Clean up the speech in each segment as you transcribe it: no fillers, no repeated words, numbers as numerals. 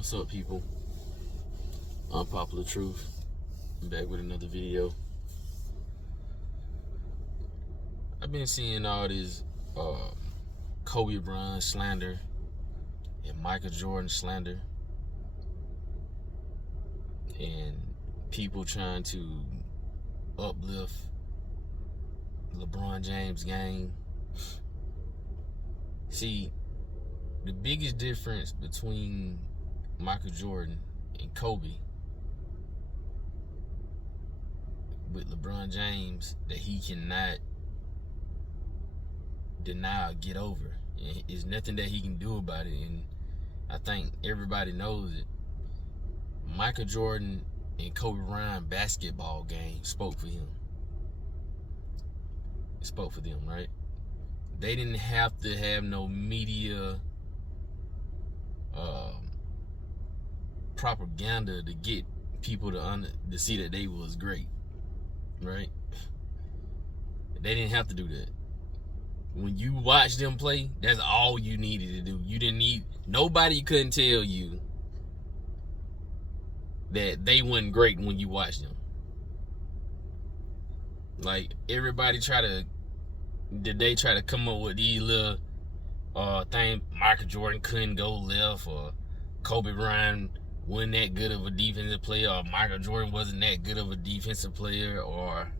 What's up, people? Unpopular Truth. I'm back with another video. I've been seeing all this Kobe Bryant slander and Michael Jordan slander, and people trying to uplift LeBron James' game. See, the biggest difference between Michael Jordan and Kobe with LeBron James that he cannot deny or get over. There's nothing that he can do about it, and I think everybody knows it. Michael Jordan and Kobe Bryant basketball game spoke for him. It spoke for them, right? They didn't have to have no media propaganda to get people to see that they was great, right? They didn't have to do that. When you watch them play, that's all you needed to do. You didn't need, nobody couldn't tell you that they wasn't great when you watched them. Like, everybody try to come up with these little thing. Michael Jordan couldn't go left, or Kobe Bryant wasn't that good of a defensive player, or Michael Jordan wasn't that good of a defensive player, or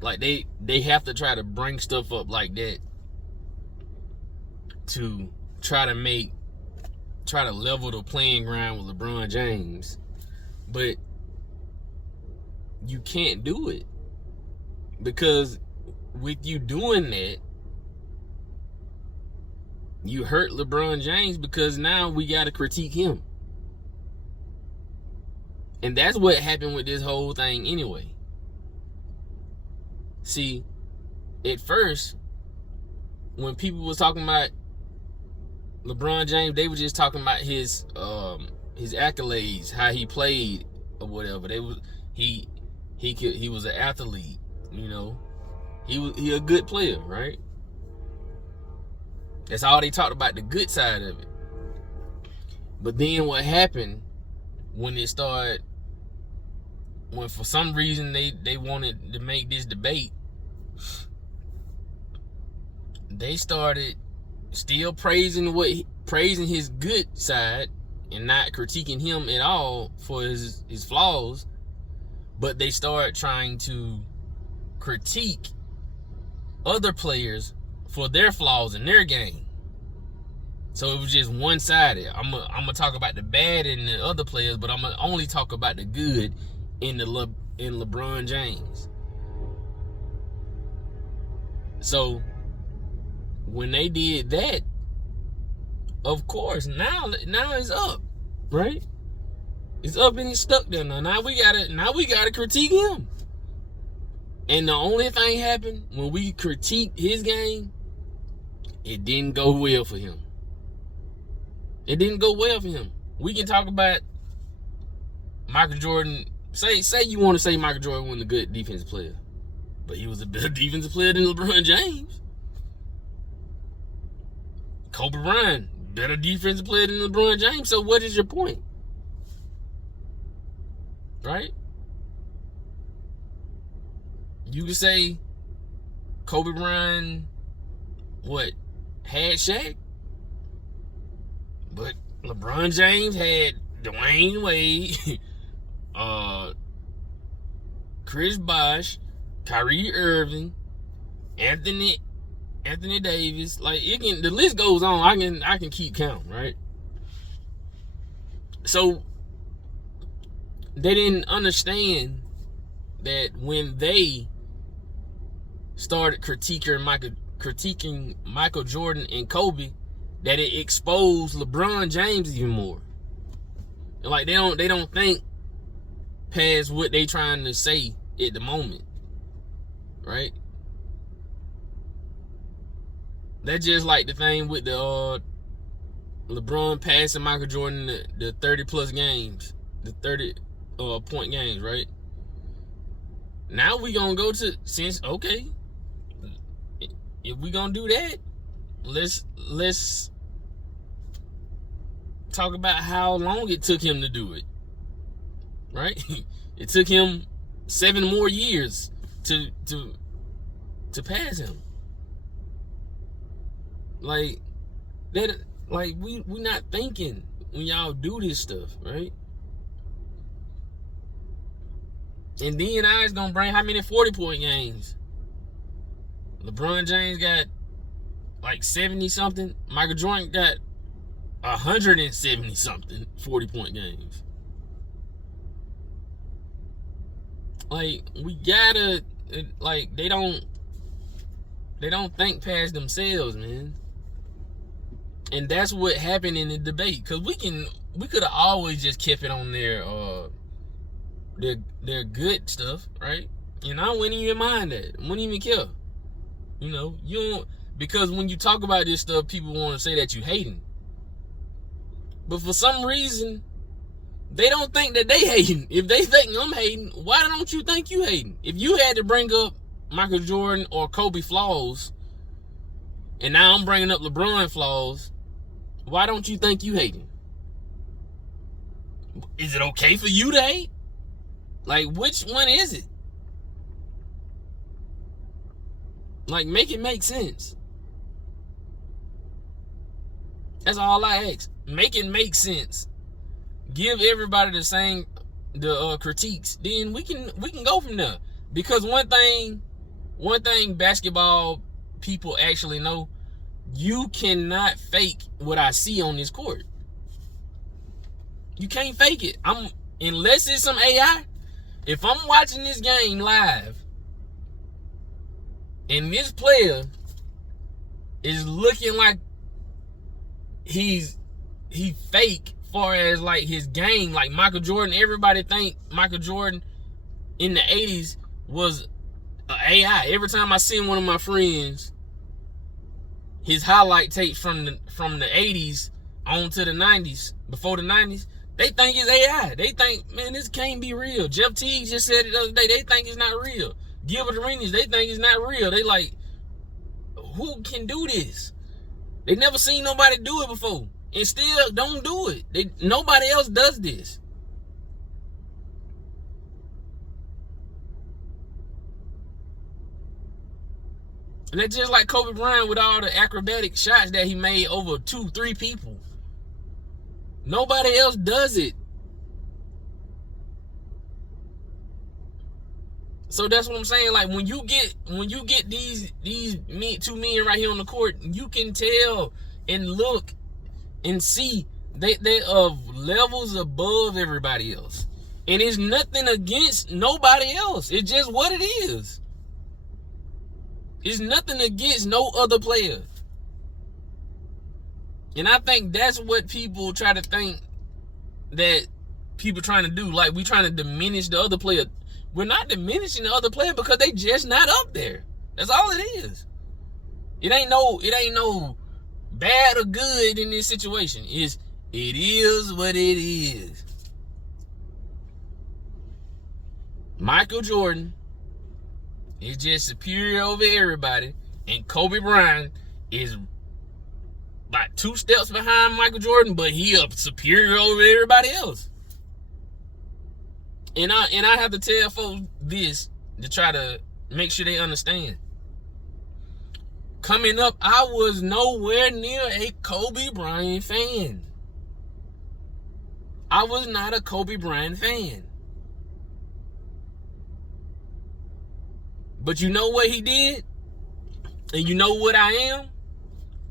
like they have to try to bring stuff up like that to try to level the playing ground with LeBron James. But you can't do it, because with you doing that, you hurt LeBron James, because now we got to critique him. And that's what happened with this whole thing anyway. See, at first, when people was talking about LeBron James, they were just talking about his accolades, how he played or whatever. He was an athlete, you know. He a good player, right? That's all they talked about, the good side of it. But then what happened when for some reason they wanted to make this debate, they started still praising his good side and not critiquing him at all for his flaws, but they started trying to critique other players for their flaws in their game. So it was just one-sided. I'm gonna talk about the bad in the other players, but I'm gonna only talk about the good in LeBron James. So when they did that, of course, now it's up, right? It's up and it's stuck there now. Now we gotta critique him. And the only thing happened when we critiqued his game, it didn't go well for him. It didn't go well for him. We can talk about Michael Jordan. Say you want to say Michael Jordan wasn't a good defensive player, but he was a better defensive player than LeBron James. Kobe Bryant, better defensive player than LeBron James. So what is your point? Right? You could say Kobe Bryant, had Shaq, but LeBron James had Dwayne Wade, Chris Bosh, Kyrie Irving, Anthony Davis. Like, the list goes on. I can keep count, right? So they didn't understand that when they started critiquing Michael Jordan and Kobe, that it exposed LeBron James even more. And like, they don't think past what they trying to say at the moment, right? That's just like the thing with the LeBron passing Michael Jordan the 30 plus games, the 30 point games, right? Now we gonna go to, since, okay, if we gonna do that, let's talk about how long it took him to do it, right? It took him 7 more years to pass him. Like that, like we not thinking when y'all do this stuff, right? And D&I is gonna bring how many 40-point games? LeBron James got like 70 something. Michael Jordan got 170 something 40-point games. Like, we gotta, like, they don't think past themselves, man. And that's what happened in the debate. Cause we could have always just kept it on their good stuff, right? And I wouldn't even mind that. I wouldn't even care. You know, you don't, because when you talk about this stuff, people want to say that you hating. But for some reason, they don't think that they hating. If they think I'm hating, why don't you think you hating? If you had to bring up Michael Jordan or Kobe flaws, and now I'm bringing up LeBron flaws, why don't you think you hating? Is it okay for you to hate? Like, which one is it? Like, make it make sense. That's all I ask. Make it make sense. Give everybody the same critiques. Then we can go from there. Because one thing basketball people actually know, you cannot fake what I see on this court. You can't fake it. Unless it's some AI. If I'm watching this game live and this player is looking like he fake far as like his game, like Michael Jordan, everybody think Michael Jordan in the 80s was AI. Every time I see one of my friends, his highlight tapes from the 80s on to the 90s, before the 90s, they think it's AI. They think, man, this can't be real. Jeff Teague just said it the other day. They think it's not real. Gilbert Arenas, they think it's not real. They like, who can do this? They never seen nobody do it before. And still don't do it. Nobody else does this. And that's just like Kobe Bryant with all the acrobatic shots that he made over 2-3 people. Nobody else does it. So that's what I'm saying. Like, when you get these two men right here on the court, you can tell and look and see they of levels above everybody else. And it's nothing against nobody else. It's just what it is. It's nothing against no other player. And I think that's what people try to think that people trying to do. Like, we trying to diminish the other player. We're not diminishing the other player because they just not up there. That's all it is. It ain't no bad or good in this situation. It is what it is. Michael Jordan is just superior over everybody, and Kobe Bryant is about 2 steps behind Michael Jordan, but he up superior over everybody else. And I have to tell folks this to try to make sure they understand. Coming up, I was nowhere near a Kobe Bryant fan. I was not a Kobe Bryant fan. But you know what he did? And you know what I am?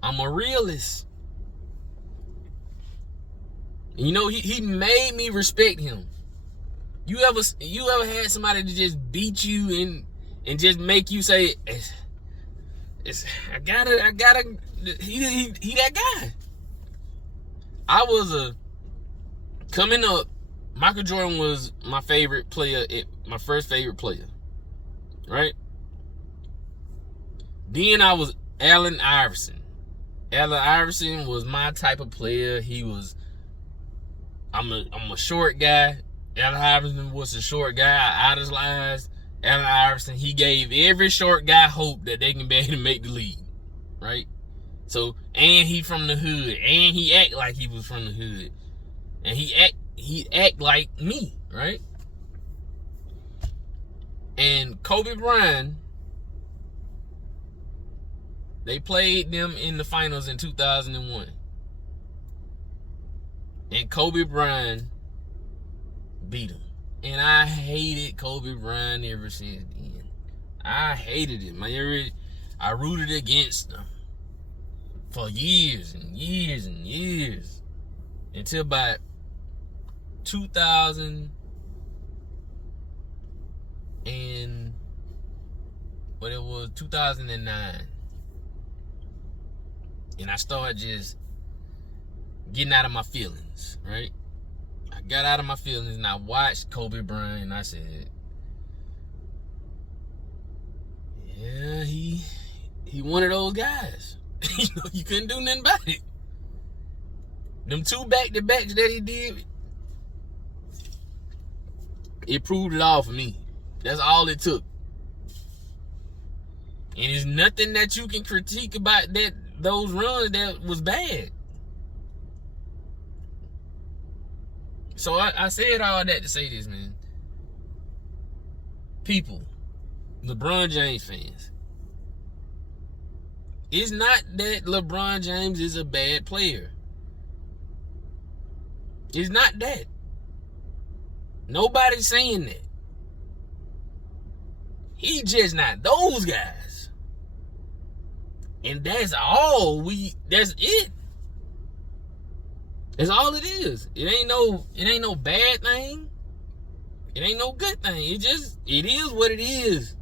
I'm a realist. And you know, he made me respect him. You ever had somebody to just beat you and just make you say, I gotta, he that guy. I was coming up, Michael Jordan was my favorite player, my first favorite player, right? Then I was Allen Iverson. Allen Iverson was my type of player. I'm a short guy. Allen Iverson was a short guy. I idolized Allen Iverson. He gave every short guy hope that they can be able to make the league, right? So, and he from the hood, and he act like he was from the hood, and he act like me, right? And Kobe Bryant, they played them in the finals in 2001. And Kobe Bryant beat him. And I hated Kobe Bryant ever since then. I hated him. I rooted against him for years and years and years. Until about 2009. And I started just getting out of my feelings, right? I got out of my feelings and I watched Kobe Bryant and I said, yeah, he one of those guys. You couldn't do nothing about it. Them 2 back-to-backs that he did, it proved it all for me. That's all it took. And there's nothing that you can critique about those runs that was bad. So I said all that to say this, man. People, LeBron James fans, it's not that LeBron James is a bad player. It's not that. Nobody's saying that. He just not those guys. And that's all that's it. That's all it is. It ain't no bad thing. It ain't no good thing. It is what it is.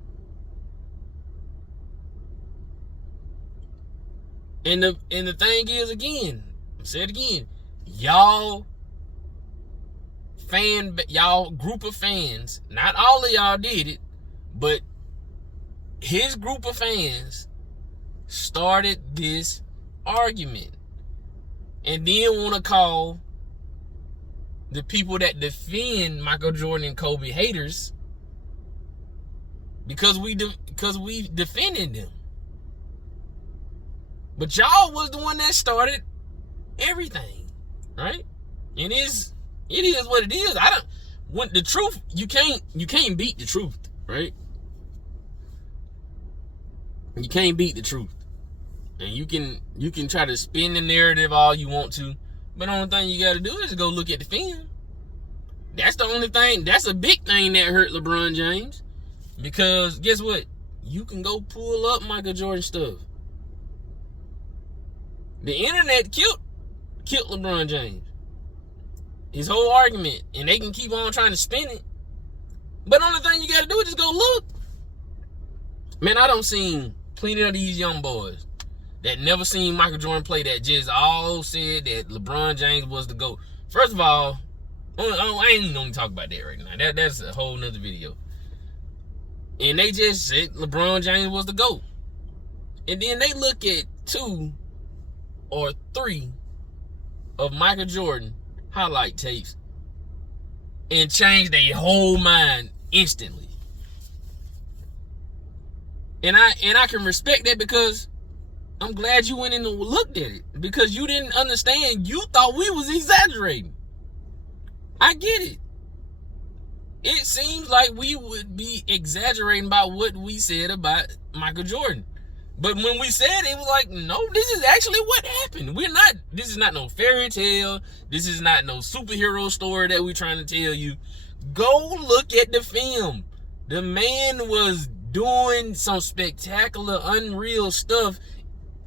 And the thing is, again, I'll say it again, y'all group of fans, not all of y'all did it, but his group of fans started this argument. And then want to call the people that defend Michael Jordan and Kobe haters because we defended them. But y'all was the one that started everything, right? And it is what it is. The truth, you can't beat the truth, right? You can't beat the truth. And you can try to spin the narrative all you want to, but the only thing you got to do is go look at the film. That's the only thing. That's a big thing that hurt LeBron James, because guess what? You can go pull up Michael Jordan stuff. The internet killed LeBron James. His whole argument, and they can keep on trying to spin it. But the only thing you got to do is just go look. Man, I don't see plenty of these young boys that never seen Michael Jordan play that just all said that LeBron James was the GOAT. First of all, I ain't even gonna talk about that right now. That's a whole nother video. And they just said LeBron James was the GOAT. And then they look at 2 or 3 of Michael Jordan highlight tapes and change their whole mind instantly. And I can respect that, because I'm glad you went in and looked at it, because you didn't understand. You thought we was exaggerating. I get it. It seems like we would be exaggerating about what we said about Michael Jordan. But when we said it, was like, no, this is actually what happened. This is not no fairy tale. This is not no superhero story that we're trying to tell you. Go look at the film. The man was doing some spectacular, unreal stuff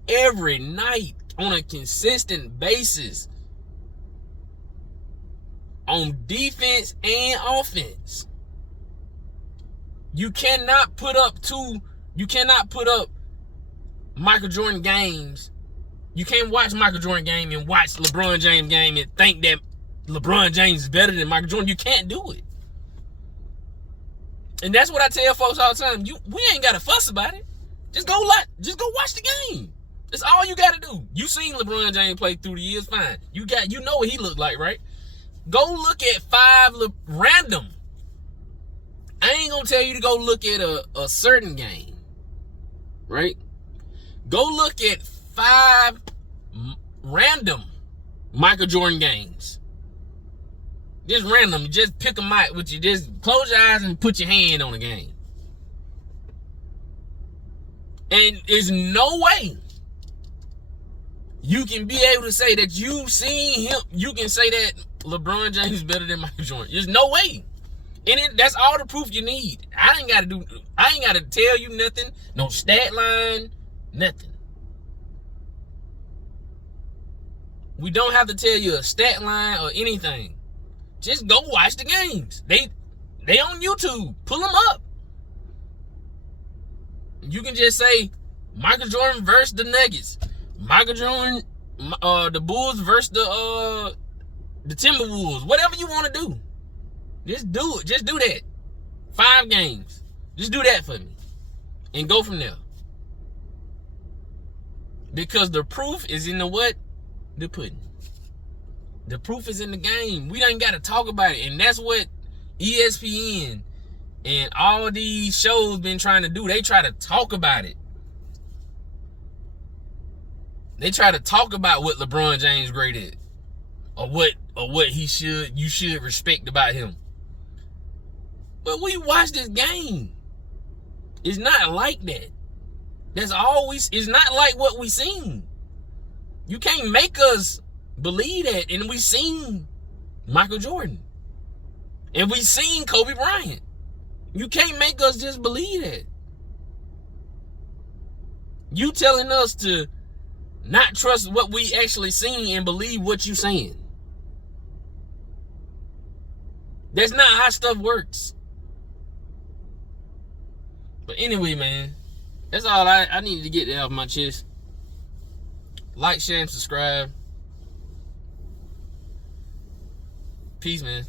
every night on a consistent basis, on defense and offense. You cannot put up Michael Jordan games. You can't watch Michael Jordan game and watch LeBron James game and think that LeBron James is better than Michael Jordan. You can't do it. And that's what I tell folks all the time. We ain't got to fuss about it. Just go watch the game. That's all you got to do. You seen LeBron James play through the years, fine. You know what he looked like, right? Go look at 5 random. I ain't gonna tell you to go look at a certain game, right? Go look at 5 random Michael Jordan games. Just random. Just pick them out with you. Just close your eyes and put your hand on the game. And there's no way you can be able to say that you've seen him. You can say that LeBron James is better than Michael Jordan. There's no way. And that's all the proof you need. I ain't got to tell you nothing. No stat line, nothing. We don't have to tell you a stat line or anything. Just go watch the games. They on YouTube. Pull them up. You can just say Michael Jordan versus the Nuggets. Michael Jordan, the Bulls versus the Timberwolves. Whatever you want to do. Just do it. Just do that. 5 games. Just do that for me. And go from there. Because the proof is in the what? The pudding. The proof is in the game. We ain't got to talk about it. And that's what ESPN and all these shows been trying to do. They try to talk about it. They try to talk about what LeBron James great at. Or what you should respect about him. But we watch this game. It's not like that. It's not like what we seen. You can't make us believe that. And we seen Michael Jordan. And we seen Kobe Bryant. You can't make us just believe that. You telling us to not trust what we actually seen and believe what you saying. That's not how stuff works. But anyway, man, that's all I needed to get that off my chest. Like, share, and subscribe. Peace, man.